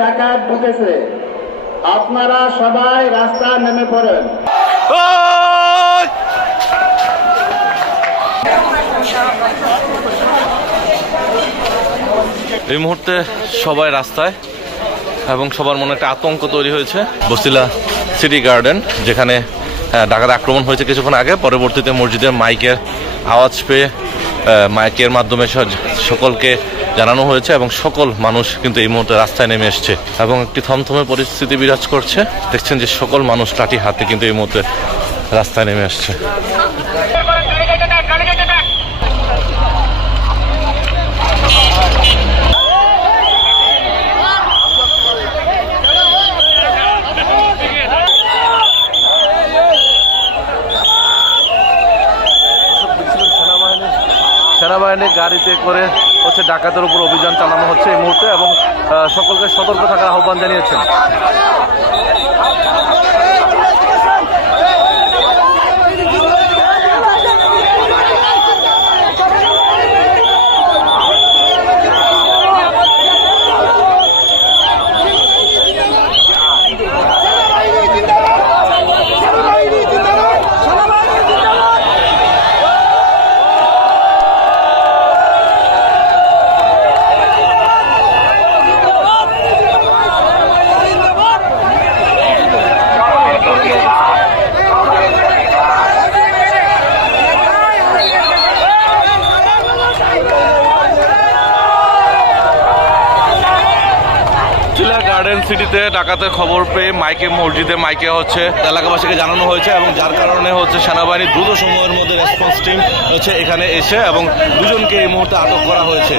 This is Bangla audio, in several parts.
ডাকাত ঢুকেছে, আপনারা সবাই রাস্তায় নেমে পড়েন। এই মুহূর্তে সবাই রাস্তায় এবং সবার মনে একটা আতঙ্ক তৈরি হয়েছে। বছিলা সিটি গার্ডেন, যেখানে ডাকাত আক্রমণ হয়েছে কিছুক্ষণ আগে, পরবর্তীতে মসজিদের মাইকের আওয়াজ পেয়ে মাইকের মাধ্যমে সকলকে জানানো হয়েছে এবং সকল মানুষ কিন্তু এই মুহূর্তে রাস্তায় নেমে এসছে এবং একটি থমথমে পরিস্থিতি বিরাজ করছে। দেখছেন যে সকল মানুষ লাঠি হাতে কিন্তু এই মুহূর্তে রাস্তায় নেমে আসছে। সেনাবাহিনীর গাড়িতে করে ডাকাতের উপর অভিযান চালানো হচ্ছে এই মুহূর্তে এবং সকলকে সতর্ক থাকার আহ্বান জানিয়েছেন। গার্ডেন সিটিতে ডাকাতের খবর পেয়ে মসজিদে মাইকে এলাকাবাসীকে জানানো হয়েছে এবং যার কারণে সেনাবাহিনী দ্রুত সময়ের মধ্যে রেসপন্স টিম এখানে এসে এবং দুজনকে এই মুহূর্তে আটক করা হয়েছে।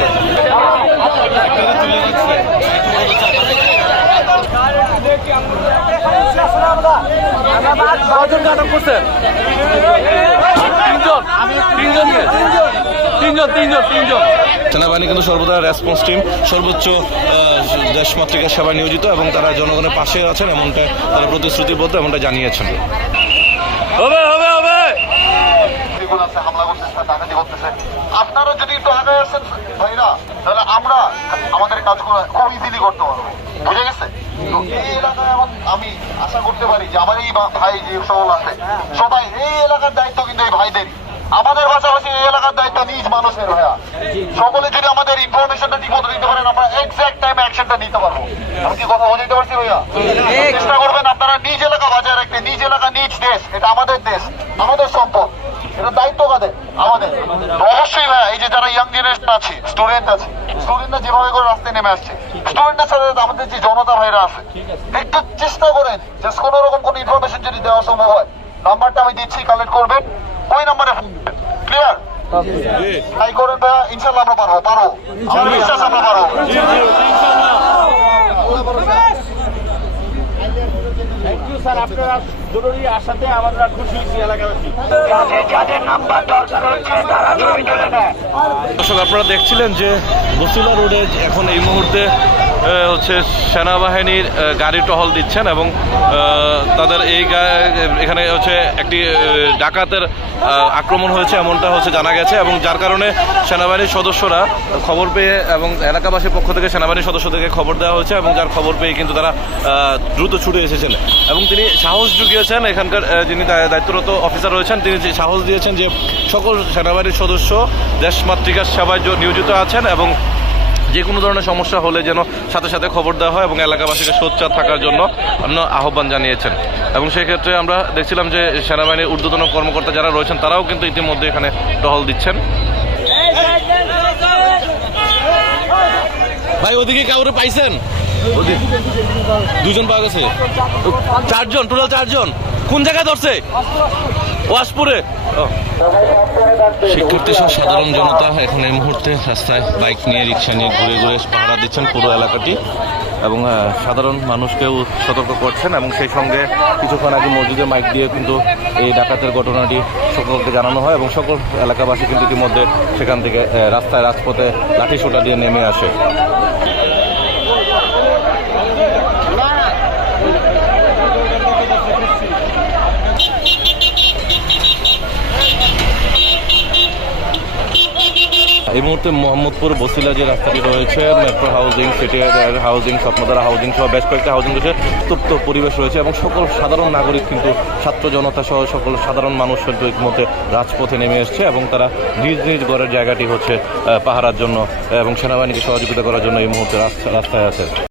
সেনাবাহিনী কিন্তু সর্বদা রেসপন্স টিম সর্বোচ্চ দেশমাতৃকার সেবায় নিয়োজিত এবং তারা জনগণের পাশে আছেন এমনটা তারা প্রতিশ্রুতিবদ্ধ এমনটা জানিয়েছেন। আপনারা যদি একটু আগে আসেন ভাইরা, তাহলে আমরা আমাদের কাজগুলো খুব ইজিলি করতে পারবো। বুঝে গেছে? এই এলাকায় আমি আশা করতে পারি যে আমার এই ভাই যে সকল আছে সবাই এই এলাকার দায়িত্ব কিন্তু এই ভাইদেরই। আমাদের পাশাপাশি এই এলাকার দায়িত্ব নিজ মানুষের ভাইয়া। সকলে যদি আমাদের ইনফরমেশনটা ঠিক মতো দিতে পারেন, আমরা এক্সাক্ট টাইমে অ্যাকশনটা নিতে পারবো। আমি কি কথা বুঝতে পারছি ভাইয়া? চেষ্টা করবেন আপনারা নিজ এলাকা বাজায় রাখতে। নিজ এলাকা নিজ দেশ, এটা আমাদের দেশ, আমাদের সম্পদ, এটা দায়িত্ব কাদের? আমাদের। অবশ্যই ভাইয়া, এই যে যারা ইয়াং জেনারেশন আছে, স্টুডেন্ট আছে, স্টুডেন্টরা যেভাবে করে রাস্তায় নেমে আসছে, স্টুডেন্টের সাথে আমাদের যে জনতা ভাইরা আছে, একটু চেষ্টা করেন জাস্ট কোন রকম কোন ইনফরমেশন যদি দেওয়া সম্ভব হয়, নাম্বারটা আমি দিচ্ছি, কালেক্ট করবেন, ওই নাম্বারে ক্লিয়ার ট্রাই করেন ভাইয়া। ইনশাল্লাহ আমরা পারবো, আমার বিশ্বাস আমরা পারবো। দর্শক, আপনারা দেখছিলেন যে বছিলা রোডে এখন এই মুহূর্তে সেনাবাহিনীর গাড়ি টহল দিচ্ছেন এবং তাদের এখানে একটি ডাকাতের আক্রমণ হয়েছে এমনটা জানা গেছে এবং যার কারণে সেনাবাহিনীর সদস্যরা খবর পেয়ে এবং এলাকাবাসীর পক্ষ থেকে সেনাবাহিনীর সদস্যদেরকে খবর দেওয়া হয়েছে এবং যার খবর পেয়ে কিন্তু তারা দ্রুত ছুটে এসেছেন এবং তিনি সাহস জুগিয়েছেন। এখানকার যিনি দায়িত্বরত অফিসার রয়েছেন তিনি সাহস দিয়েছেন যে সকল সেনাবাহিনীর সদস্য দেশমাতৃকার সেবায় নিয়োজিত আছেন এবং যে কোনো ধরনের সমস্যা হলে যেন সাথে সাথে খবর দেওয়া হয় এবং এলাকাবাসীকে সোচ্চার থাকার জন্য আহ্বান জানিয়েছেন। এবং সেই ক্ষেত্রে আমরা দেখছিলাম যে সেনাবাহিনীর ঊর্ধ্বতন কর্মকর্তা যারা রয়েছেন তারাও কিন্তু ইতিমধ্যে এখানে টহল দিচ্ছেন। ভাই, ওদিকে কাউরে পাইছেন? দুজন পাওয়া গেছে, চারজন, টোটাল চারজন। কোন জায়গায় ধরছে? ওয়াশপুরে। শিক্ষার্থী সহ সাধারণ জনতা এখন এই মুহূর্তে রাস্তায় বাইক নিয়ে, রিক্সা নিয়ে ঘুরে ঘুরে পাহারা দিচ্ছেন পুরো এলাকাটি এবং সাধারণ মানুষকেও সতর্ক করছেন এবং সেই সঙ্গে কিছুক্ষণ আগে মসজিদে মাইক দিয়ে কিন্তু এই ডাকাতের ঘটনাটি সকলকে জানানো হয় এবং সকল এলাকাবাসী কিন্তু ইতিমধ্যে সেখান থেকে রাস্তায় রাজপথে লাঠিসোঁটা দিয়ে নেমে আসে। এই মুহূর্তে মোহাম্মদপুর বসিলা যে রাস্তাটি রয়েছে, metro housing, city housing, Swapnadhara housing সহ বেশ কয়েকটা হাউজিং রয়েছে, উত্তপ্ত পরিবেশ রয়েছে এবং সকল সাধারণ নাগরিক কিন্তু ছাত্র জনতা সহ সকল সাধারণ মানুষ কিন্তু ইতিমধ্যে রাজপথে নেমে এসছে এবং তারা নিজ নিজ ঘরের জায়গাটি হচ্ছে পাহারার জন্য এবং সেনাবাহিনীকে সহযোগিতা করার জন্য এই মুহূর্তে রাস্তায় আছে।